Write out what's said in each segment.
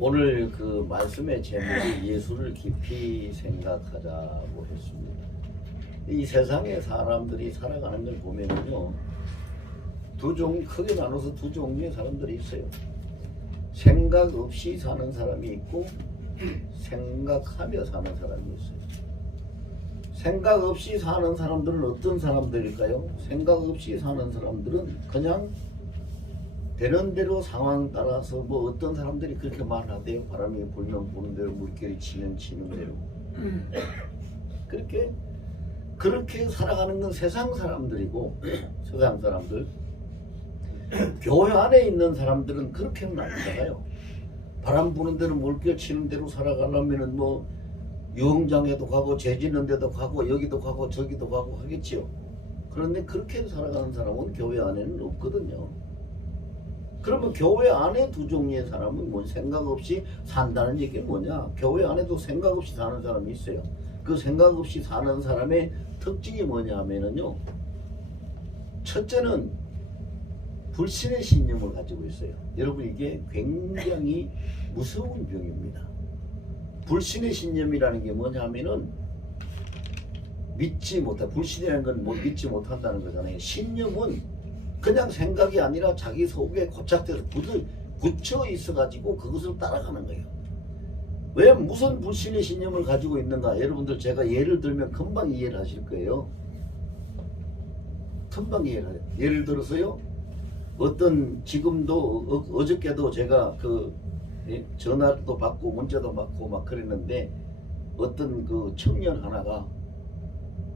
오늘 그 말씀의 제목이 예수를 깊이 생각하자고 했습니다. 이 세상에 사람들이 살아가는 걸 보면요, 크게 나눠서 두 종류의 사람들이 있어요. 생각 없이 사는 사람이 있고 생각하며 사는 사람이 있어요. 생각 없이 사는 사람들은 어떤 사람들일까요? 생각 없이 사는 사람들은 그냥 되는 대로 상황 따라서 뭐 어떤 사람들이 그렇게 말하대요. 바람이 불면 부는 대로 물결이 치면 치는 대로. 그렇게 살아가는 건 세상 사람들이고 세상 사람들. 교회 안에 있는 사람들은 그렇게는 안 살아가요. 바람 부는 대로 물결 치는 대로 살아가려면은 뭐 유흥장에도 가고 재지는 데도 가고 여기도 가고 저기도 가고 하겠지요. 그런데 그렇게 살아가는 사람은 교회 안에는 없거든요. 그러면 교회 안에 두 종류의 사람은 뭐 생각 없이 산다는 얘기는 뭐냐? 교회 안에도 생각 없이 사는 사람이 있어요. 그 생각 없이 사는 사람의 특징이 뭐냐 하면은요, 첫째는 불신의 신념을 가지고 있어요. 여러분, 이게 굉장히 무서운 병입니다. 불신의 신념이라는 게 뭐냐 하면은 불신이라는 건 뭐 믿지 못한다는 거잖아요. 신념은 그냥 생각이 아니라 자기 속에 고착돼서 굳혀 있어가지고 그것을 따라가는 거예요. 왜 무슨 불신의 신념을 가지고 있는가? 여러분들 제가 예를 들면 금방 이해를 하실 거예요. 금방 이해를 해요. 예를 들어서요, 지금도 어저께도 제가 전화도 받고 문자도 받고 막 그랬는데, 어떤 그 청년 하나가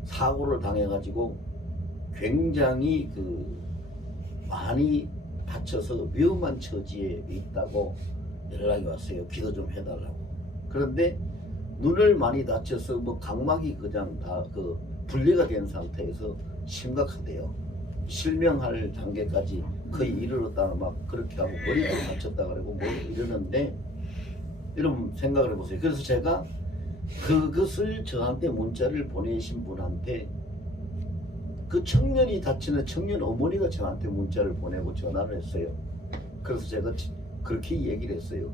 사고를 당해가지고 굉장히 많이 다쳐서 위험한 처지에 있다고 연락이 왔어요. 기도 좀 해달라고. 그런데 눈을 많이 다쳐서 뭐 각막이 그냥 다 분리가 된 상태에서 심각하대요. 실명할 단계까지 거의 이르렀다는 막 그렇게 하고 머리도 다쳤다 그러고 뭐 이러는데, 여러분 생각을 해보세요. 그래서 제가 그것을 저한테 문자를 보내신 분한테, 그 청년이 다치는 청년 어머니가 저한테 문자를 보내고 전화를 했어요. 그래서 제가 그렇게 얘기를 했어요.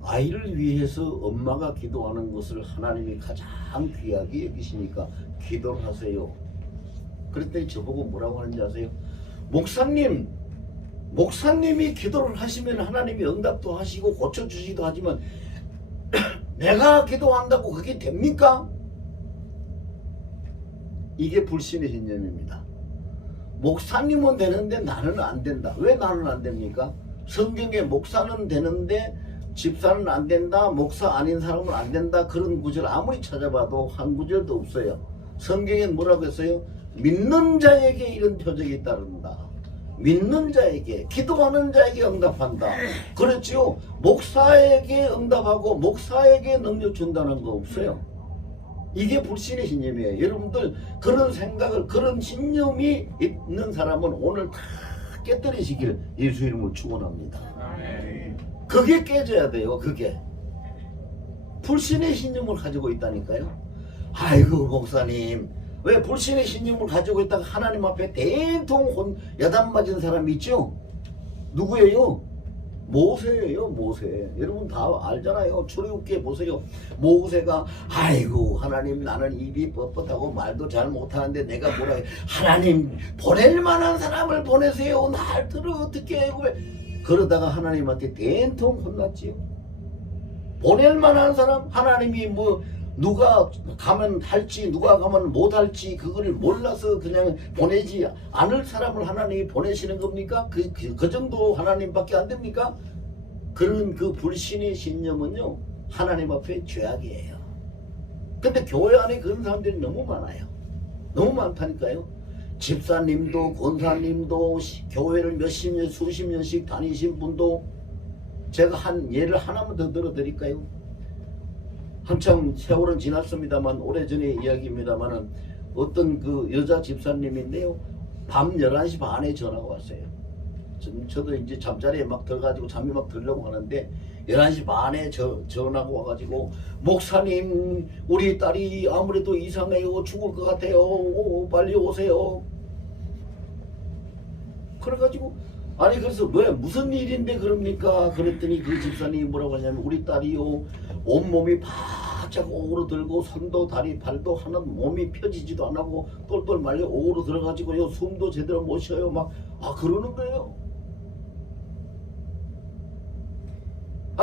아이를 위해서 엄마가 기도하는 것을 하나님이 가장 귀하게 여기시니까 기도를 하세요. 그랬더니 저보고 뭐라고 하는지 아세요? 목사님이 기도를 하시면 하나님이 응답도 하시고 고쳐주시기도 하지만 내가 기도한다고 그게 됩니까? 이게 불신의 신념입니다. 목사님은 되는데 나는 안 된다. 왜 나는 안 됩니까? 성경에 목사는 되는데 집사는 안 된다, 목사 아닌 사람은 안 된다, 그런 구절 아무리 찾아봐도 한 구절도 없어요. 성경엔 뭐라고 했어요? 믿는 자에게 이런 표적이 따른다. 믿는 자에게, 기도하는 자에게 응답한다. 그렇지요. 목사에게 응답하고 목사에게 능력 준다는 거 없어요. 이게 불신의 신념이에요. 여러분들 그런 생각을, 그런 신념이 있는 사람은 오늘 다 깨뜨리시길 예수 이름으로 축원합니다. 그게 깨져야 돼요. 그게 불신의 신념을 가지고 있다니까요. 아이고 목사님, 왜 불신의 신념을 가지고 있다가 하나님 앞에 대통 야단 맞은 사람이 있죠? 누구예요? 모세예요. 모세. 여러분 다 알잖아요. 출애굽기에 보세요. 모세가 아이고 하나님, 나는 입이 뻣뻣하고 말도 잘 못하는데 내가 뭐라 해. 하나님 보낼 만한 사람을 보내세요. 날들을 어떻게 해. 그러다가 하나님한테 대통 혼났지요. 보낼 만한 사람, 하나님이 뭐 누가 가면 할지 누가 가면 못할지 그거를 몰라서 그냥 보내지 않을 사람을 하나님이 보내시는 겁니까? 그 정도 하나님밖에 안 됩니까? 그런 그 불신의 신념은요, 하나님 앞에 죄악이에요. 근데 교회 안에 그런 사람들이 너무 많아요. 너무 많다니까요. 집사님도 권사님도 교회를 몇십 년 수십 년씩 다니신 분도, 제가 한 예를 하나만 더 들어드릴까요? 한참 세월은 지났습니다만 오래전의 이야기입니다만은 어떤 그 여자 집사님인데요, 밤 11시 반에 전화가 왔어요. 저도 이제 잠자리에 막 들어가지고 잠이 막 들려고 하는데 11시 반에 전화가 와가지고, 목사님 우리 딸이 아무래도 이상해요. 죽을 것 같아요. 빨리 오세요. 그래가지고 아니 그래서 왜 무슨 일인데 그럽니까? 그랬더니 그 집사님이 뭐라고 하냐면 우리 딸이요 온몸이 바짝 오그러들고 손도 다리 발도 하나 몸이 펴지지도 안 하고 똘똘 말려 오그러들어가지고요 숨도 제대로 못 쉬어요 막 그러는 거예요.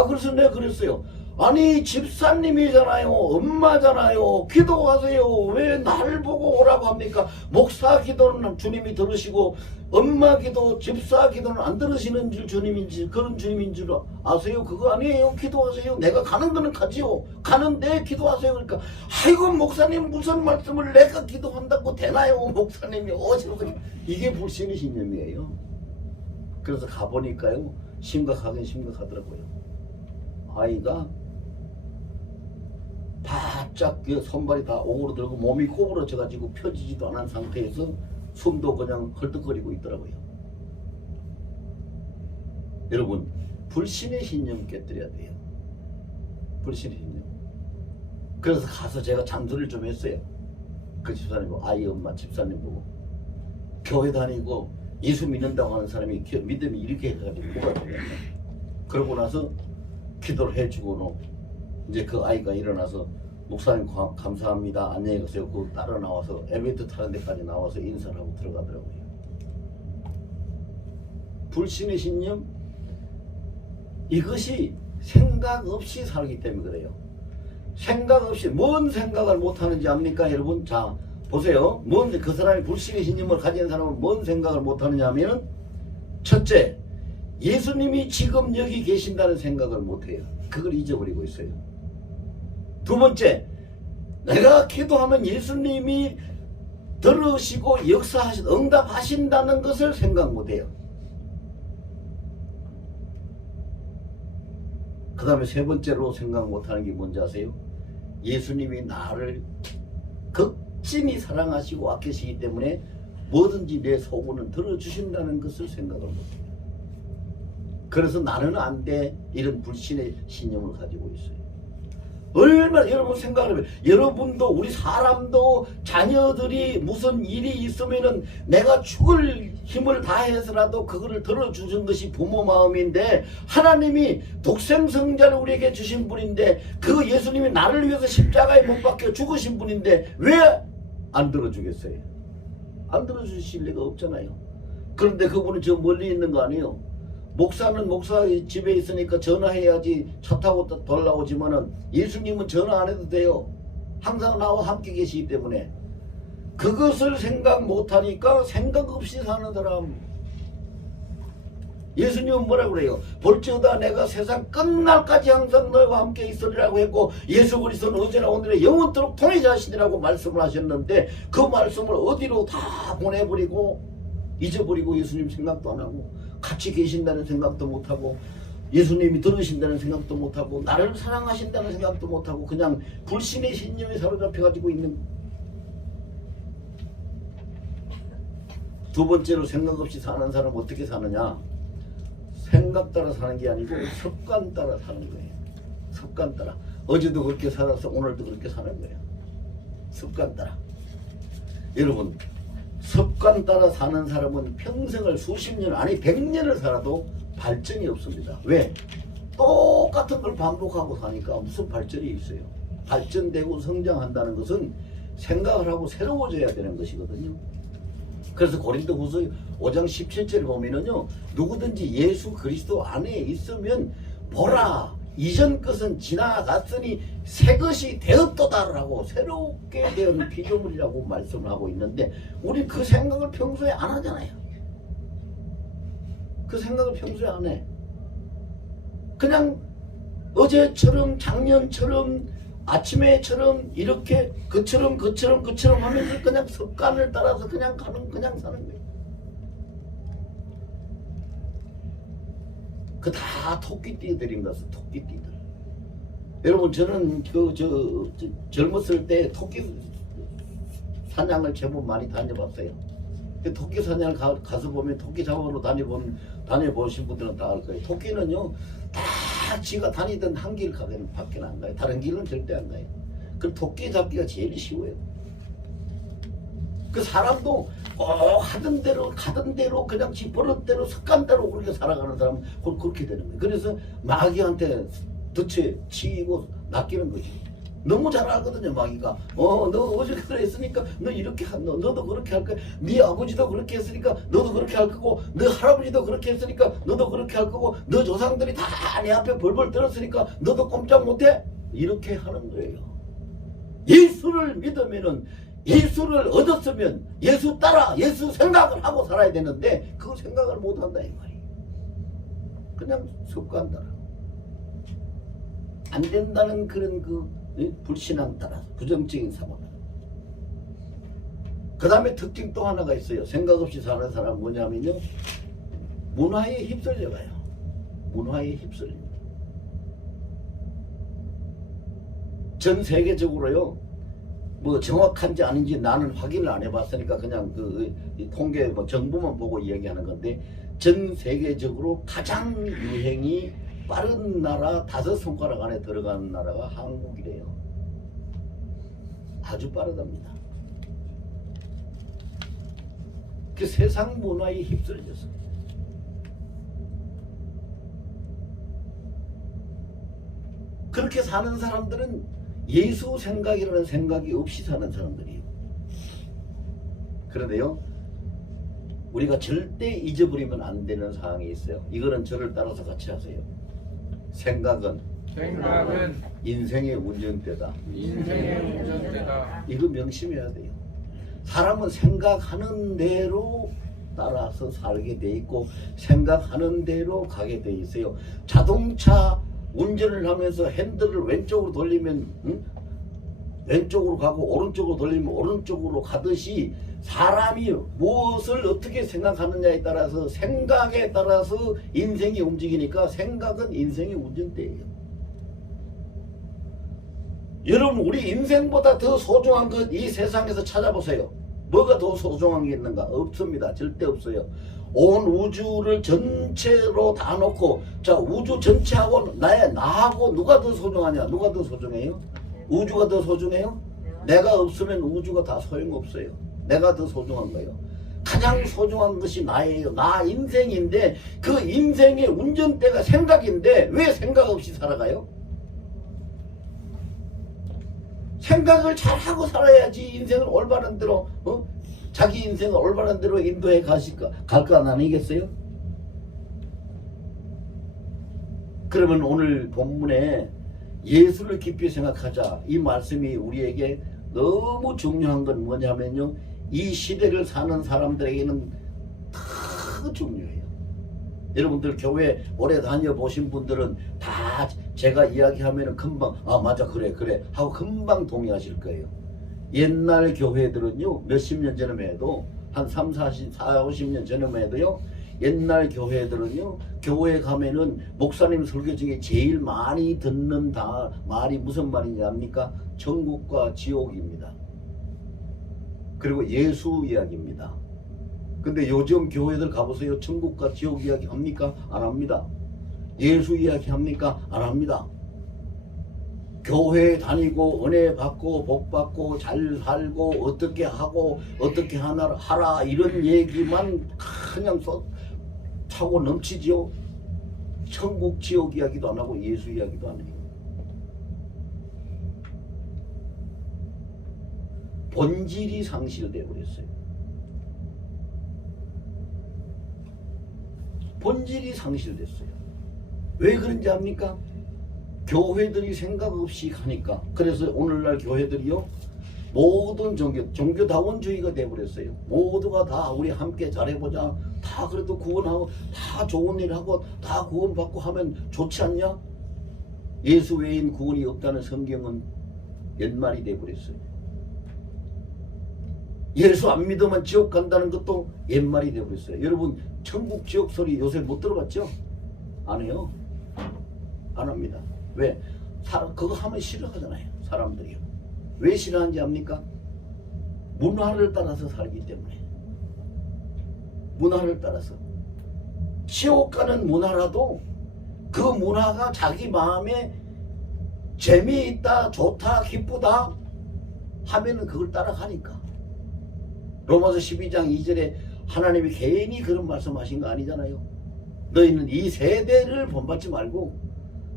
그래서 내가 그랬어요. 아니 집사님이잖아요. 엄마잖아요. 기도하세요. 왜 나를 보고 오라고 합니까? 목사 기도는 주님이 들으시고 엄마 기도, 집사 기도는 안 들으시는 줄 주님인지 그런 주님인 줄 아세요? 그거 아니에요. 기도하세요. 내가 가는 거는 가지요. 가는데 기도하세요. 그러니까 아이고 목사님 무슨 말씀을 내가 기도한다고 되나요? 목사님이 어지러워. 이게 불신의 신념이에요. 그래서 가보니까요. 심각하긴 심각하더라고요. 아이가 바짝 손발이 다 오그러들고 몸이 꼬부러져가지고 펴지지도 않은 상태에서 숨도 그냥 헐떡거리고 있더라고요. 여러분 불신의 신념 깨뜨려야 돼요. 불신의 신념. 그래서 가서 제가 잠수를 좀 했어요. 그 집사님 보고 아이 엄마 집사님 보고 교회 다니고 예수 믿는다고 하는 사람이 믿음이 이렇게 해가지고 뭐가 되겠냐. 그러고 나서 기도를 해주고 이제 그 아이가 일어나서 목사님 감사합니다 안녕히 가세요. 그 따라 나와서 엘리베이터 타는 데까지 나와서 인사를 하고 들어가더라고요. 불신의 신념 이것이 생각 없이 살기 때문에 그래요. 생각 없이 뭔 생각을 못하는지 압니까 여러분? 자 보세요. 뭔 그 사람이 불신의 신념을 가진 사람은 뭔 생각을 못하느냐 하면 첫째 예수님이 지금 여기 계신다는 생각을 못해요. 그걸 잊어버리고 있어요. 두 번째, 내가 기도하면 예수님이 들으시고 응답하신다는 것을 생각 못해요. 그 다음에 세 번째로 생각 못하는 게 뭔지 아세요? 예수님이 나를 극진히 사랑하시고 아끼시기 때문에 뭐든지 내 소원은 들어주신다는 것을 생각을 못해요. 그래서 나는 안 돼 이런 불신의 신념을 가지고 있어요. 얼마나 여러분 생각을 해봐요. 여러분도 우리 사람도 자녀들이 무슨 일이 있으면은 내가 죽을 힘을 다해서라도 그거를 들어주는 것이 부모 마음인데 하나님이 독생성자를 우리에게 주신 분인데 그 예수님이 나를 위해서 십자가에 못 박혀 죽으신 분인데 왜 안 들어주겠어요? 안 들어주실 리가 없잖아요. 그런데 그분은 저 멀리 있는 거 아니에요. 목사는 목사 집에 있으니까 전화해야지 차 타고 돌아오지만은 예수님은 전화 안 해도 돼요. 항상 나와 함께 계시기 때문에 그것을 생각 못하니까 생각 없이 사는 사람. 예수님은 뭐라 그래요? 볼지어다 내가 세상 끝날까지 항상 너희와 함께 있으리라고 했고 예수 그리스도는 어제나 오늘에 영원토록 통해자시니라고 말씀을 하셨는데 그 말씀을 어디로 다 보내버리고 잊어버리고 예수님 생각도 안 하고 같이 계신다는 생각도 못하고 예수님이 들으신다는 생각도 못하고 나를 사랑하신다는 생각도 못하고 그냥 불신의 신념에 사로잡혀가지고 있는. 두 번째로 생각 없이 사는 사람은 어떻게 사느냐? 생각 따라 사는 게 아니고 습관 따라 사는 거예요. 습관 따라. 어제도 그렇게 살아서 오늘도 그렇게 사는 거예요. 습관 따라. 여러분 습관 따라 사는 사람은 평생을 수십 년 아니 100년을 살아도 발전이 없습니다. 왜? 똑같은 걸 반복하고 사니까 무슨 발전이 있어요. 발전되고 성장한다는 것은 생각을 하고 새로워져야 되는 것이거든요. 그래서 고린도후서 5장 17절을 보면은요 누구든지 예수 그리스도 안에 있으면 보라 이전 것은 지나갔으니 새 것이 되었도다라고 새롭게 된 피조물이라고 말씀을 하고 있는데 우리 그 생각을 평소에 안 하잖아요. 그 생각을 평소에 안 해. 그냥 어제처럼 작년처럼 아침에처럼 이렇게 그처럼 하면서 그냥 습관을 따라서 그냥 사는 거예요. 그 다 토끼띠들인 것은 토끼띠들. 여러분 저는 젊었을 때 토끼 사냥을 제법 많이 다녀봤어요. 토끼 사냥을 가서 보면 토끼 잡으러 다녀보신 분들은 다 알 거예요. 토끼는요 다 지가 다니던 한 길 가게는 밖에 안 가요. 다른 길은 절대 안 가요. 그 토끼 잡기가 제일 쉬워요. 그 사람도 꼭 하던 대로 가던 대로 그냥 지 버릇대로 습관대로 그렇게 살아가는 사람은 그렇게 되는 거예요. 그래서 마귀한테 덫에 치이고 낚이는 거지. 너무 잘 알거든요, 마귀가. 너 어제 그래 했으니까 너 이렇게 너도 그렇게 할 거야. 네 아버지도 그렇게 했으니까 너도 그렇게 할 거고, 너 할아버지도 그렇게 했으니까 너도 그렇게 할 거고, 너 조상들이 다 내 앞에 벌벌 떨었으니까 너도 꼼짝 못해. 이렇게 하는 거예요. 예수를 믿으면은, 예수를 얻었으면 예수 따라 예수 생각을 하고 살아야 되는데 그 생각을 못 한다 이 말이에요. 그냥 습관 따라 안 된다는 그런 그 불신앙 따라 부정적인 사고. 그 다음에 특징 또 하나가 있어요. 생각 없이 사는 사람은 뭐냐면요, 문화에 휩쓸려가요. 문화에 휩쓸립니다. 전 세계적으로요, 뭐 정확한지 아닌지 나는 확인을 안 해봤으니까 그냥 이 통계 뭐 정보만 보고 이야기하는 건데, 전 세계적으로 가장 유행이 빠른 나라 5손가락 안에 들어가는 나라가 한국이래요. 아주 빠르답니다. 그 세상 문화에 휩쓸려서. 그렇게 사는 사람들은 예수 생각이라는 생각이 없이 사는 사람들이에요. 그런데요, 우리가 절대 잊어버리면 안 되는 사항이 있어요. 이거는 저를 따라서 같이 하세요. 생각은 인생의 운전대다. 인생의 운전대다. 이거 명심해야 돼요. 사람은 생각하는 대로 따라서 살게 돼 있고 생각하는 대로 가게 돼 있어요. 자동차 운전을 하면서 핸들을 왼쪽으로 돌리면 왼쪽으로 가고 오른쪽으로 돌리면 오른쪽으로 가듯이 사람이 무엇을 어떻게 생각하느냐에 따라서 생각에 따라서 인생이 움직이니까 생각은 인생의 운전대예요. 여러분, 우리 인생보다 더 소중한 것 이 세상에서 찾아보세요. 뭐가 더 소중한 게 있는가? 없습니다. 절대 없어요. 온 우주를 전체로 다 놓고, 자, 우주 전체하고 나하고 누가 더 소중하냐? 누가 더 소중해요? 우주가 더 소중해요? 내가 없으면 우주가 다 소용없어요. 내가 더 소중한 거예요. 가장 소중한 것이 나예요. 나 인생인데 그 인생의 운전대가 생각인데 왜 생각 없이 살아가요? 생각을 잘하고 살아야지 인생을 올바른 대로 자기 인생을 올바른 대로 인도해 갈까 아니겠어요? 그러면 오늘 본문에 예수를 깊이 생각하자, 이 말씀이 우리에게 너무 중요한 건 뭐냐면요, 이 시대를 사는 사람들에게는 더 중요해요. 여러분들 교회 오래 다녀보신 분들은 다 제가 이야기하면 금방 맞아 그래 하고 금방 동의하실 거예요. 옛날 교회들은요, 몇십 년 전에 해도 한 50년 전에 해도요, 옛날 교회들은요, 교회 가면은 목사님 설교 중에 제일 많이 듣는 말이 무슨 말이냐입니까? 천국과 지옥입니다. 그리고 예수 이야기입니다. 근데 요즘 교회들 가보세요. 천국과 지옥 이야기 합니까? 안 합니다. 예수 이야기 합니까? 안 합니다. 교회 다니고 은혜 받고 복 받고 잘 살고 어떻게 하고 어떻게 하라 이런 얘기만 그냥 차고 넘치지요. 천국 지옥 이야기도 안 하고 예수 이야기도 안 해요. 본질이 상실되어 버렸어요. 본질이 상실됐어요. 왜 그런지 압니까? 교회들이 생각 없이 가니까. 그래서 오늘날 교회들이요, 모든 종교다원주의가 돼버렸어요. 모두가 다 우리 함께 잘해보자, 다 그래도 구원하고 다 좋은 일 하고 다 구원받고 하면 좋지 않냐? 예수 외인 구원이 없다는 성경은 옛말이 돼버렸어요. 예수 안 믿으면 지옥 간다는 것도 옛말이 돼버렸어요. 여러분, 천국 지옥 소리 요새 못 들어봤죠? 안 해요. 안 합니다. 왜? 그거 하면 싫어하잖아요, 사람들이요. 왜 싫어하는지 압니까? 문화를 따라서 살기 때문에. 문화를 따라서. 지옥 가는 문화라도 그 문화가 자기 마음에 재미있다, 좋다, 기쁘다 하면은 그걸 따라가니까. 로마서 12장 2절에 하나님이 괜히 그런 말씀하신 거 아니잖아요. 너희는 이 세대를 본받지 말고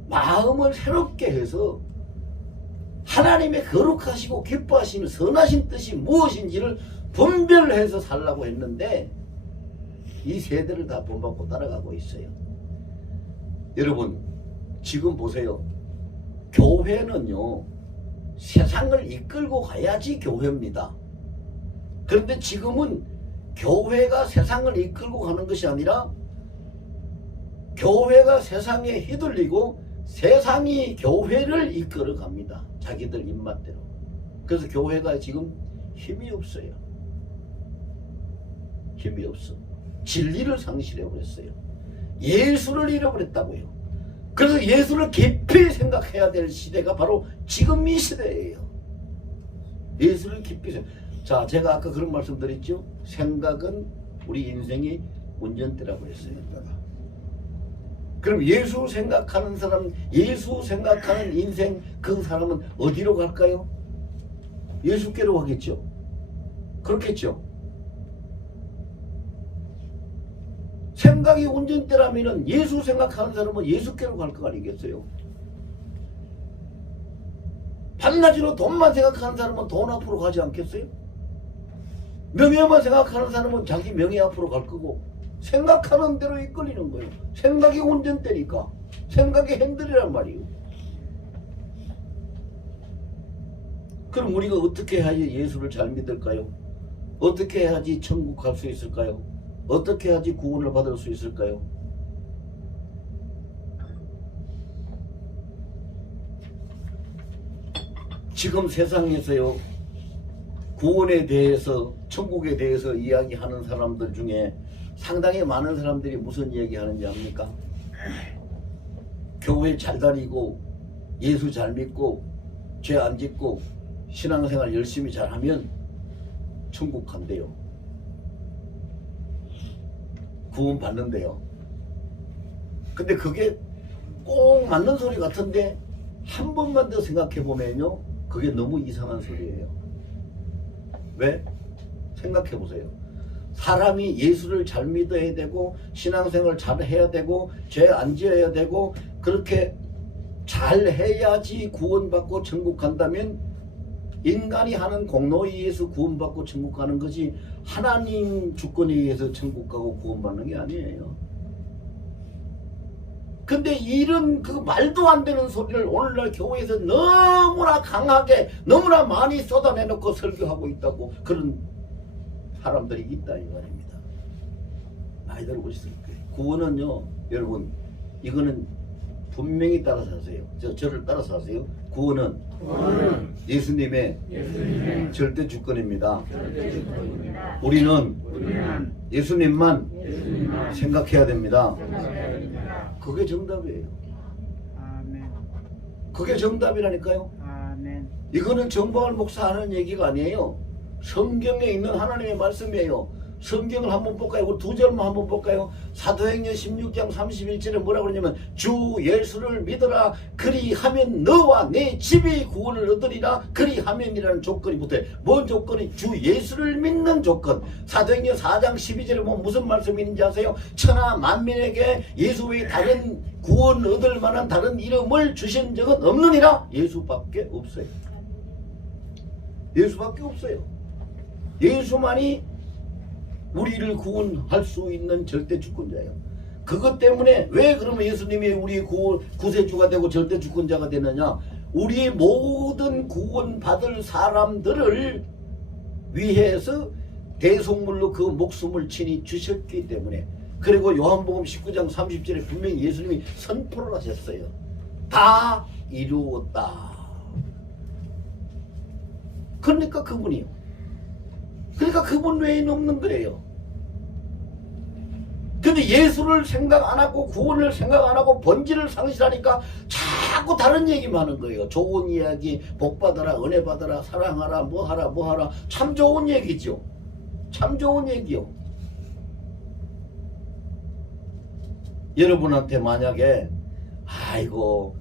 마음을 새롭게 해서 하나님의 거룩하시고 기뻐하시는 선하신 뜻이 무엇인지를 분별해서 살라고 했는데 이 세대를 다 본받고 따라가고 있어요. 여러분 지금 보세요. 교회는요 세상을 이끌고 가야지 교회입니다. 그런데 지금은 교회가 세상을 이끌고 가는 것이 아니라 교회가 세상에 휘둘리고 세상이 교회를 이끌어 갑니다. 자기들 입맛대로. 그래서 교회가 지금 힘이 없어요. 힘이 없어. 진리를 상실해버렸어요. 예수를 잃어버렸다고요. 그래서 예수를 깊이 생각해야 될 시대가 바로 지금 이 시대예요. 예수를 깊이 생각. 자, 제가 아까 그런 말씀 드렸죠. 생각은 우리 인생의 운전대라고 했어요. 그럼 예수 생각하는 사람, 예수 생각하는 인생 그 사람은 어디로 갈까요? 예수께로 가겠죠. 그렇겠죠. 생각이 운전대라면 예수 생각하는 사람은 예수께로 갈 거 아니겠어요? 반나지로 돈만 생각하는 사람은 돈 앞으로 가지 않겠어요? 명예만 생각하는 사람은 자기 명예 앞으로 갈 거고 생각하는 대로 이끌리는 거예요. 생각이 운전대니까 생각이 핸들이란 말이에요. 그럼 우리가 어떻게 해야지 예수를 잘 믿을까요? 어떻게 해야지 천국 갈 수 있을까요? 어떻게 해야지 구원을 받을 수 있을까요? 지금 세상에서요 구원에 대해서 천국에 대해서 이야기하는 사람들 중에 상당히 많은 사람들이 무슨 이야기하는지 압니까? 교회 잘 다니고 예수 잘 믿고 죄 안 짓고 신앙생활 열심히 잘하면 천국 간대요. 구원 받는데요. 근데 그게 꼭 맞는 소리 같은데 한 번만 더 생각해 보면요 그게 너무 이상한 소리예요. 왜? 생각해 보세요. 사람이 예수를 잘 믿어야 되고 신앙생활 잘 해야 되고 죄 안 지어야 되고 그렇게 잘 해야지 구원받고 천국 간다면 인간이 하는 공로에 의해서 구원받고 천국 가는 거지 하나님 주권에 의해서 천국 가고 구원받는 게 아니에요. 근데 이런 그 말도 안 되는 소리를 오늘날 교회에서 너무나 강하게 너무나 많이 쏟아내놓고 설교하고 있다고 그런 사람들이 있다 이 말입니다. 많이 들어보셨을 거예요. 구원은요 여러분 이거는 분명히 따라서 하세요. 저를 따라서 하세요. 구원은 예수님의 절대 주권입니다. 우리는 예수님만 생각해야 됩니다. 그게 정답이에요. 그게 정답이라니까요. 이거는 정박을 목사 하는 얘기가 아니에요. 성경에 있는 하나님의 말씀이에요. 성경을 한번 볼까요? 우리 두 절만 한번 볼까요? 사도행전 16장 31절에 뭐라고 그러냐면 주 예수를 믿어라 그리하면 너와 내 집이 구원을 얻으리라. 그리하면이라는 조건이 붙어요. 뭔 조건이? 주 예수를 믿는 조건. 사도행전 4장 12절에 보면 무슨 말씀이 있는지 아세요? 천하 만민에게 예수 외에 다른 구원 얻을 만한 다른 이름을 주신 적은 없느니라. 예수밖에 없어요. 예수밖에 없어요. 예수만이 우리를 구원할 수 있는 절대 주권자예요. 그것 때문에 왜 그러면 예수님이 우리의 구세주가 되고 절대 주권자가 되느냐? 우리 모든 구원받을 사람들을 위해서 대속물로 그 목숨을 친히 주셨기 때문에. 그리고 요한복음 19장 30절에 분명히 예수님이 선포를 하셨어요. 다 이루었다. 그러니까 그분이요. 그러니까 그분 외에는 없는 거예요. 근데 예수를 생각 안 하고 구원을 생각 안 하고 본질을 상실하니까 자꾸 다른 얘기만 하는 거예요. 좋은 이야기, 복 받아라, 은혜 받아라, 사랑하라, 뭐 하라. 참 좋은 얘기죠. 참 좋은 얘기요. 여러분한테 만약에 아이고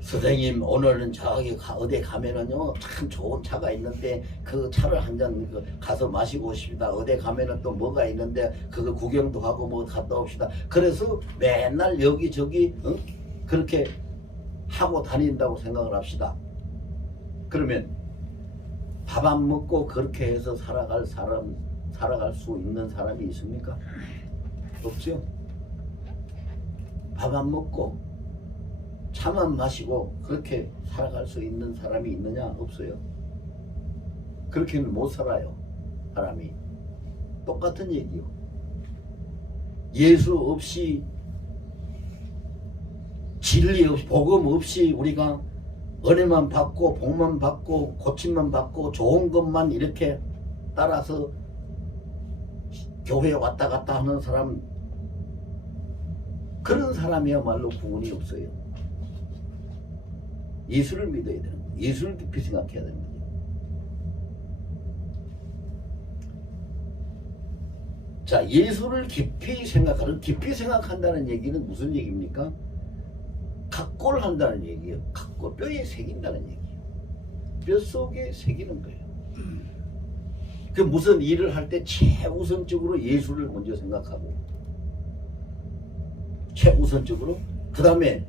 선생님 오늘은 저기 어디 가면은요 참 좋은 차가 있는데 그 차를 한 잔 가서 마시고 오십시다. 어디 가면은 또 뭐가 있는데 그거 구경도 하고 뭐 갔다 옵시다. 그래서 맨날 여기저기 그렇게 하고 다닌다고 생각을 합시다. 그러면 밥 안 먹고 그렇게 해서 살아갈 수 있는 사람이 있습니까? 없죠. 밥 안 먹고 차만 마시고 그렇게 살아갈 수 있는 사람이 있느냐? 없어요. 그렇게는 못 살아요. 사람이. 똑같은 얘기요. 예수 없이 진리 없이 복음 없이 우리가 은혜만 받고 복만 받고 고침만 받고 좋은 것만 이렇게 따라서 교회에 왔다 갔다 하는 사람, 그런 사람이야말로 구원이 없어요. 예수를 믿어야 되는 거예요. 예수를 깊이 생각해야 되는 거예요. 자, 예수를 깊이 생각한다는 얘기는 무슨 얘기입니까? 각골 한다는 얘기예요. 각골, 뼈에 새긴다는 얘기예요. 뼛속에 새기는 거예요. 그 무슨 일을 할 때 최우선적으로 예수를 먼저 생각하고, 최우선적으로 그 다음에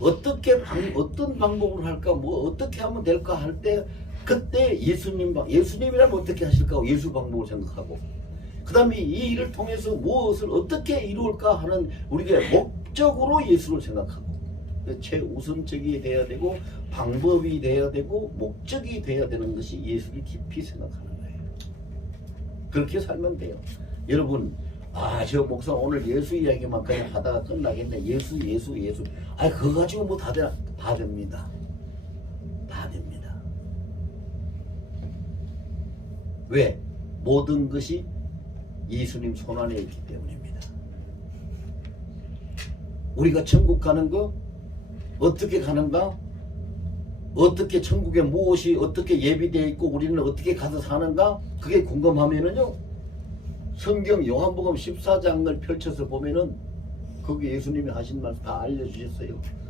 어떤 방법으로 할까, 뭐 어떻게 하면 될까 할 때 그때 예수님이라면 어떻게 하실까, 예수 방법을 생각하고, 그 다음에 이 일을 통해서 무엇을 어떻게 이루을까 하는 우리가 목적으로 예수를 생각하고, 최우선적이 돼야 되고 방법이 돼야 되고 목적이 돼야 되는 것이 예수를 깊이 생각하는 거예요. 그렇게 살면 돼요. 여러분, 저 목사 오늘 예수 이야기만 그냥 하다가 끝나겠네. 예수. 그거 가지고 뭐 다 되나? 다 됩니다. 다 됩니다. 왜? 모든 것이 예수님 손안에 있기 때문입니다. 우리가 천국 가는 거 어떻게 가는가? 어떻게 천국에 무엇이 어떻게 예비되어 있고 우리는 어떻게 가서 사는가? 그게 궁금하면은요, 성경 요한복음 14장을 펼쳐서 보면은 거기 예수님이 하신 말씀 다 알려주셨어요.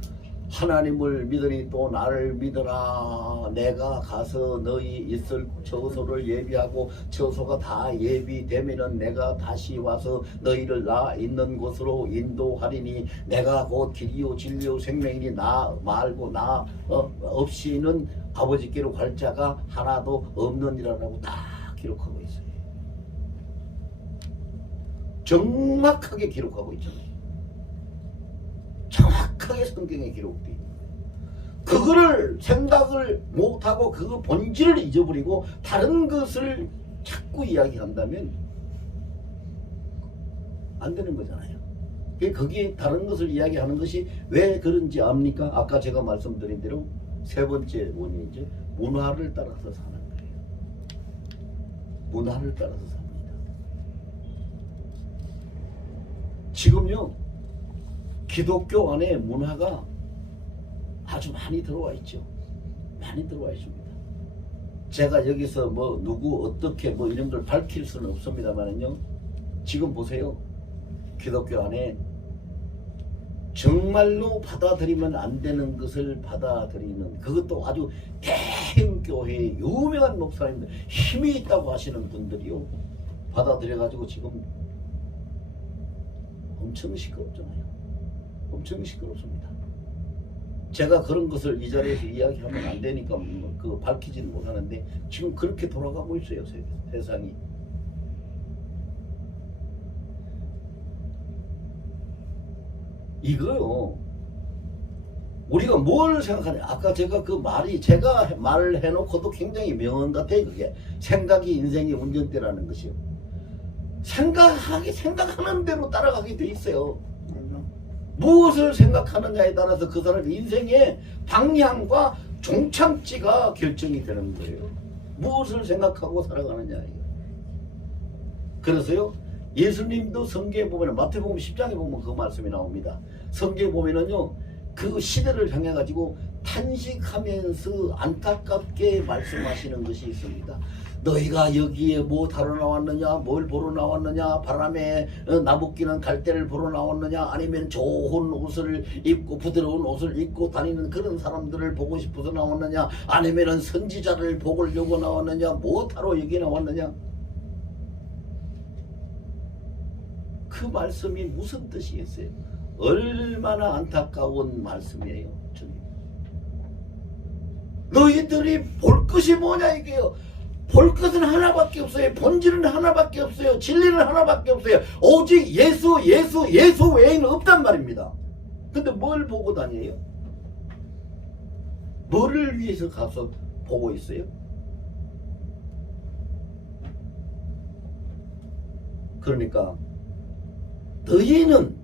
하나님을 믿으니 또 나를 믿으라. 내가 가서 너희 있을 처소를 예비하고 처소가 다 예비되면은 내가 다시 와서 너희를 나 있는 곳으로 인도하리니 내가 곧 길이요 진리요 생명이니 나 말고 나 없이는 아버지께로 갈 자가 하나도 없느니라라고 다 기록하고 있어요. 정확하게 기록하고 있잖아요. 정확하게 성경에 기록되어 있는 거예요. 그거를 생각을 못하고 그 본질을 잊어버리고 다른 것을 자꾸 이야기한다면 안 되는 거잖아요. 거기에 다른 것을 이야기하는 것이 왜 그런지 압니까? 아까 제가 말씀드린 대로 세 번째 원인이죠. 문화를 따라서 사는 거예요. 문화를 따라서 삽니다. 지금요, 기독교 안에 문화가 아주 많이 들어와 있죠. 많이 들어와 있습니다. 제가 여기서 뭐 누구 어떻게 뭐 이런 걸 밝힐 수는 없습니다만은요, 지금 보세요. 기독교 안에 정말로 받아들이면 안 되는 것을 받아들이는, 그것도 아주 대형교회의 유명한 목사님들, 힘이 있다고 하시는 분들이요, 받아들여가지고 지금 엄청 시끄럽잖아요. 엄청 시끄럽습니다. 제가 그런 것을 이 자리에서 이야기하면 안 되니까 그거 밝히지는 못하는데 지금 그렇게 돌아가고 있어요. 세상이. 이거요, 우리가 뭘 생각하냐. 아까 제가 제가 말을 해놓고도 굉장히 명언 같아요. 그게 생각이 인생의 운전대라는 것이요. 생각하는 대로 따라가게 돼 있어요. 무엇을 생각하느냐에 따라서 그 사람의 인생의 방향과 종착지가 결정이 되는 거예요. 무엇을 생각하고 살아가느냐. 그래서요, 예수님도 성경에 보면, 마태복음 10장에 보면 그 말씀이 나옵니다. 성경에 보면은요, 그 시대를 향해 가지고 탄식하면서 안타깝게 말씀하시는 것이 있습니다. 너희가 여기에 뭐 다뤄 나왔느냐, 뭘 보러 나왔느냐, 바람에 나부끼는 갈대를 보러 나왔느냐, 아니면 좋은 옷을 입고 부드러운 옷을 입고 다니는 그런 사람들을 보고 싶어서 나왔느냐, 아니면 선지자를 보려고 나왔느냐, 뭐 하러 여기 나왔느냐. 그 말씀이 무슨 뜻이겠어요? 얼마나 안타까운 말씀이에요. 주님. 너희들이 볼 것이 뭐냐 이게요. 볼 것은 하나밖에 없어요. 본질은 하나밖에 없어요. 진리는 하나밖에 없어요. 오직 예수 외에는 없단 말입니다. 근데 뭘 보고 다녀요? 뭐를 위해서 가서 보고 있어요? 그러니까 너희는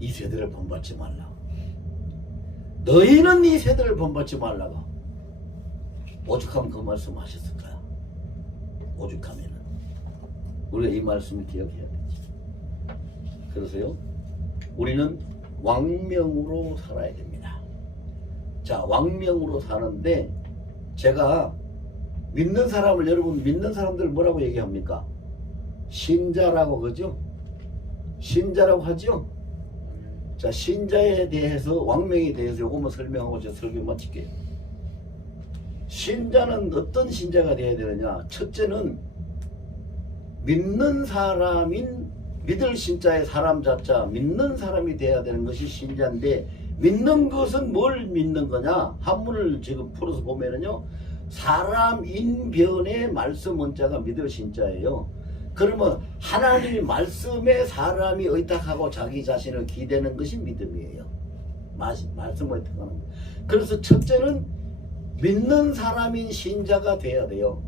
이 세대를 본받지 말라. 너희는 이 세대를 본받지 말라가 오죽하면 그 말씀 하셨을까요? 오죽하면은 우리가 이 말씀을 기억해야 되지. 그래서요, 우리는 왕명으로 살아야 됩니다. 자, 왕명으로 사는데 제가 믿는 사람을, 여러분 믿는 사람들 뭐라고 얘기합니까? 신자라고, 그죠? 신자라고 하죠? 자, 신자에 대해서, 왕명에 대해서 요것만 설명하고 저 설교 마칠게요. 신자는 어떤 신자가 되어야 되느냐? 첫째는 믿는 사람인, 믿을 신자의 사람 자자, 믿는 사람이 되어야 되는 것이 신자인데, 믿는 것은 뭘 믿는 거냐? 한문을 지금 풀어서 보면은요, 사람 인변의 말씀 원자가 믿을 신자예요. 그러면 하나님의 말씀에 사람이 의탁하고 자기 자신을 기대는 것이 믿음이에요. 말씀을 의탁하는 거. 그래서 첫째는 믿는 사람인 신자가 돼야 돼요.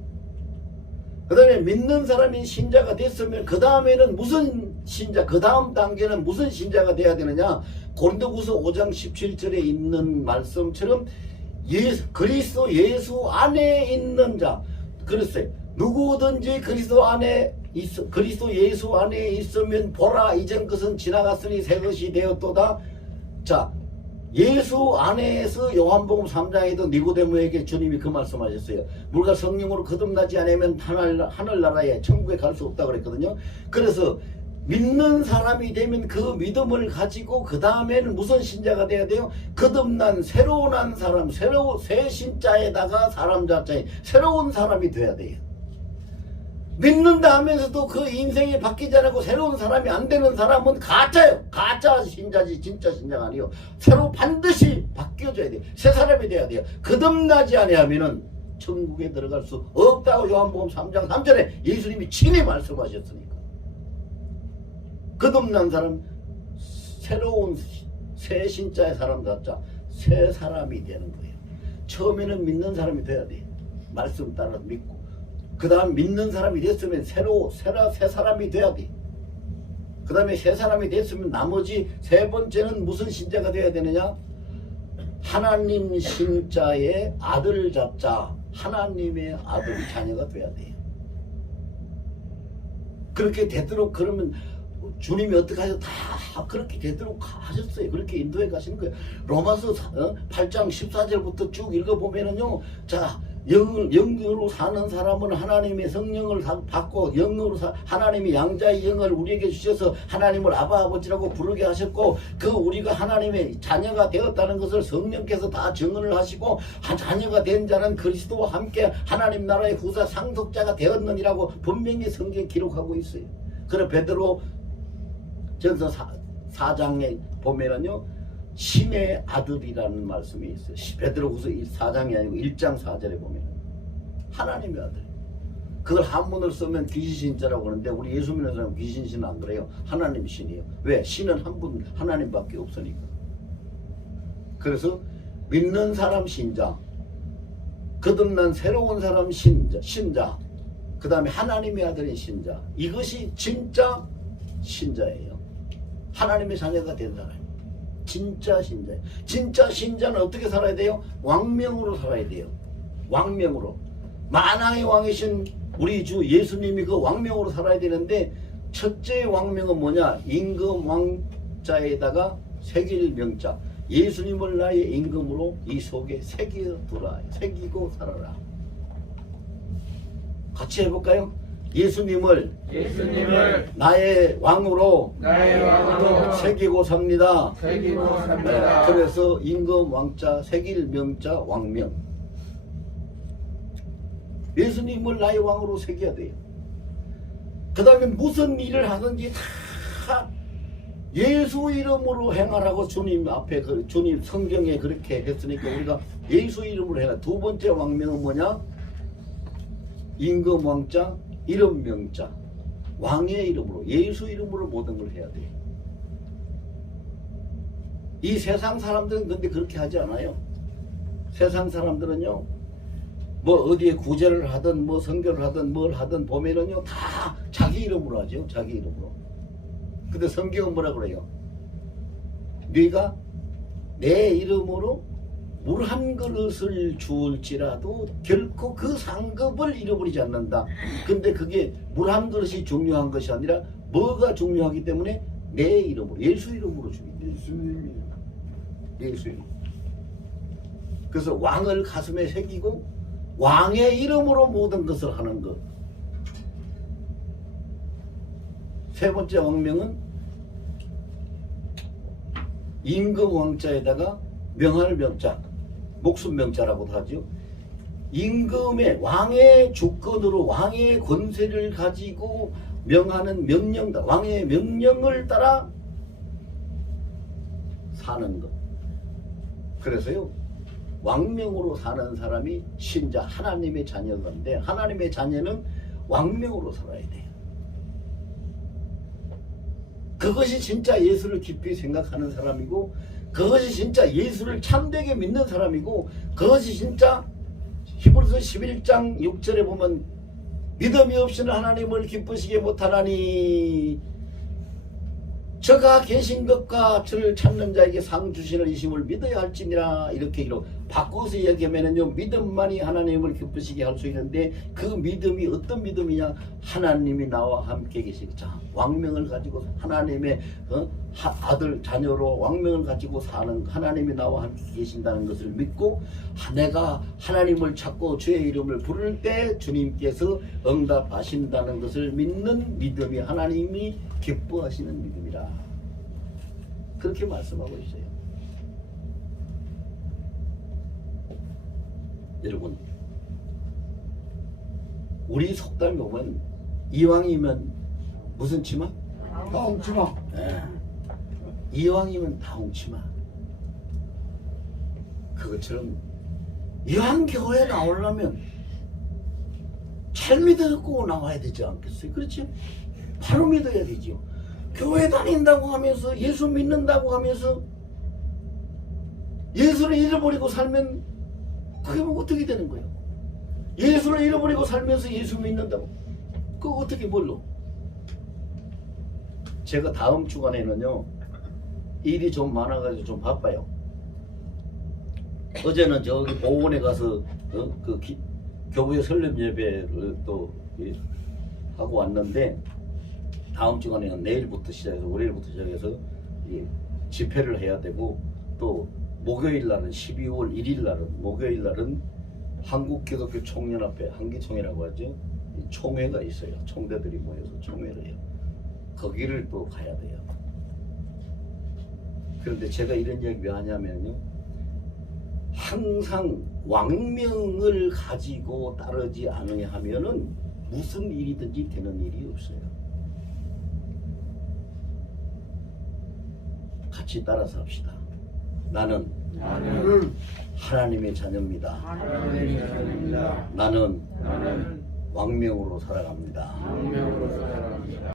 그 다음에 믿는 사람인 신자가 됐으면 그 다음에는 무슨 신자, 그 다음 단계는 무슨 신자가 돼야 되느냐? 고린도후서 5장 17절에 있는 말씀처럼 그리스도 예수 안에 있는 자. 그랬어요. 누구든지 그리스도 예수 안에 있으면 보라, 이전 것은 지나갔으니 새 것이 되었도다. 자, 예수 안에서 요한복음 3장에도 니고데모에게 주님이 그 말씀하셨어요. 물과 성령으로 거듭나지 않으면 하늘나라에 천국에 갈 수 없다 그랬거든요. 그래서 믿는 사람이 되면 그 믿음을 가지고 그 다음에는 무슨 신자가 돼야 돼요? 거듭난 새로운 한 사람, 새 신자에다가 사람 자자에 새로운 사람이 돼야 돼요. 믿는다 하면서도 그 인생이 바뀌지 않고 새로운 사람이 안 되는 사람은 가짜예요. 가짜 신자지 진짜 신자가 아니요. 새로 반드시 바뀌어져야 돼요. 새 사람이 돼야 돼요. 거듭나지 아니하면은 천국에 들어갈 수 없다고 요한복음 3장 3절에 예수님이 친히 말씀하셨으니까. 거듭난 사람, 새로운 새 신자의 사람 자자, 새 사람이 되는 거예요. 처음에는 믿는 사람이 돼야 돼요. 말씀 따라 믿고. 그 다음 믿는 사람이 됐으면 새 사람이 돼야 돼. 그 다음에 새 사람이 됐으면 나머지 세 번째는 무슨 신자가 돼야 되느냐? 하나님 신자의 아들 자자, 하나님의 아들 자녀가 돼야 돼요. 그렇게 되도록, 그러면 주님이 어떻게 하셔? 다 그렇게 되도록 하셨어요. 그렇게 인도해 가시는 거예요. 로마서 8장 14절부터 쭉 읽어보면은요, 자, 영으로 사는 사람은 하나님의 성령을 받고 하나님이 양자의 영을 우리에게 주셔서 하나님을 아바 아버지라고 부르게 하셨고, 그 우리가 하나님의 자녀가 되었다는 것을 성령께서 다 증언을 하시고, 자녀가 된 자는 그리스도와 함께 하나님 나라의 후사 상속자가 되었느니라고 분명히 성경에 기록하고 있어요. 그래 베드로 전서 4장에 보면은요, 신의 아들이라는 말씀이 있어요. 베드로후서 4장이 아니고 1장 4절에 보면 하나님의 아들. 그걸 한문을 쓰면 귀신신자라고 하는데 우리 예수 믿는 사람은 귀신신 안 그래요. 하나님 신이에요. 왜? 신은 한 분 하나님밖에 없으니까. 그래서 믿는 사람 신자, 거듭난 새로운 사람 신자, 그 다음에 하나님의 아들인 신자. 이것이 진짜 신자예요. 하나님의 자녀가 된 사람. 진짜 신자. 진짜 신자는 어떻게 살아야 돼요? 왕명으로 살아야 돼요. 왕명으로. 만왕의 왕이신 우리 주 예수님이 그 왕명으로 살아야 되는데, 첫째 왕명은 뭐냐? 임금 왕자에다가 새길 명자. 예수님을 나의 임금으로 이 속에 새기고 살아라. 같이 해볼까요? 예수님을 예수님을 나의 왕으로 나의 왕으로 새기고 삽니다. 새기고 삽니다. 그래서 임금 왕자 새길 명자 왕명. 예수님을 나의 왕으로 새겨야 돼요. 그 다음에 무슨 일을 하든지 다 예수 이름으로 행하라고 주님 앞에 주님 성경에 그렇게 했으니까 우리가 예수 이름으로 해라. 두 번째 왕명은 뭐냐? 임금 왕자 이름 명자 왕의 이름으로 예수 이름으로 모든 걸 해야 돼요. 이 세상 사람들은 근데 그렇게 하지 않아요. 세상 사람들은요 뭐 어디에 구제를 하든 뭐 선교를 하든 뭘 하든 보면은요 다 자기 이름으로 하죠. 자기 이름으로. 근데 성경은 뭐라 그래요? 네가 내 이름으로 물 한 그릇을 주울지라도 결코 그 상급을 잃어버리지 않는다. 근데 그게 물 한 그릇이 중요한 것이 아니라 뭐가 중요하기 때문에 내 이름으로 예수 이름으로 주기. 예수님이 예수 이름. 그래서 왕을 가슴에 새기고 왕의 이름으로 모든 것을 하는 것. 세 번째 왕명은 임금 왕자에다가 명할 명자, 목숨 명자라고도 하죠. 임금의 왕의 주권으로 왕의 권세를 가지고 명하는 명령다. 왕의 명령을 따라 사는 것. 그래서요 왕명으로 사는 사람이 신자 하나님의 자녀인데 하나님의 자녀는 왕명으로 살아야 돼요. 그것이 진짜 예수를 깊이 생각하는 사람이고 그것이 진짜 예수를 참되게 믿는 사람이고 그것이 진짜 히브리서 11장 6절에 보면 믿음이 없이는 하나님을 기쁘시게 못하나니 저가 계신 것과 저를 찾는 자에게 상 주시는 이심을 믿어야 할지니라. 이렇게 바꿔서 이야기하면은요 믿음만이 하나님을 기쁘시게 할 수 있는데 그 믿음이 어떤 믿음이냐? 하나님이 나와 함께 계시고 자 왕명을 가지고 하나님의 아들 자녀로 왕명을 가지고 사는 하나님이 나와 함께 계신다는 것을 믿고 내가 하나님을 찾고 주의 이름을 부를 때 주님께서 응답하신다는 것을 믿는 믿음이 하나님이 기뻐하시는 믿음이라. 그렇게 말씀하고 있어요. 여러분 우리 속담에 보면 이왕이면 무슨 치마? 다홍치마. 네. 이왕이면 다홍치마. 그것처럼 이왕 교회에 나오려면 잘 믿고 나와야 되지 않겠어요? 그렇죠? 바로 믿어야 되죠. 교회 다닌다고 하면서 예수 믿는다고 하면서 예수를 잃어버리고 살면 그게 뭐 어떻게 되는 거예요? 예수를 잃어버리고 살면서 예수 믿는다고 그거 어떻게 뭘로? 제가 다음 주간에는요 일이 좀 많아가지고 좀 바빠요. 어제는 저기 보건에 가서 교회 설립 예배를 또 하고 왔는데 다음 주간에는 내일부터 시작해서 월요일부터 시작해서 집회를 해야 되고 또 목요일 날은 12월 1일 날은 목요일 날은 한국기독교 총연합회 한기총회라고 하죠. 총회가 있어요. 총대들이 모여서 총회를 해요. 거기를 또 가야 돼요. 그런데 제가 이런 이야기 왜 하냐면요. 항상 왕명을 가지고 따르지 않으면은 무슨 일이든지 되는 일이 없어요. 같이 따라서 합시다. 나는 하나님의 자녀입니다. 하나님의 자녀입니다. 나는 나는 왕명으로 살아갑니다. 왕명으로 살아갑니다.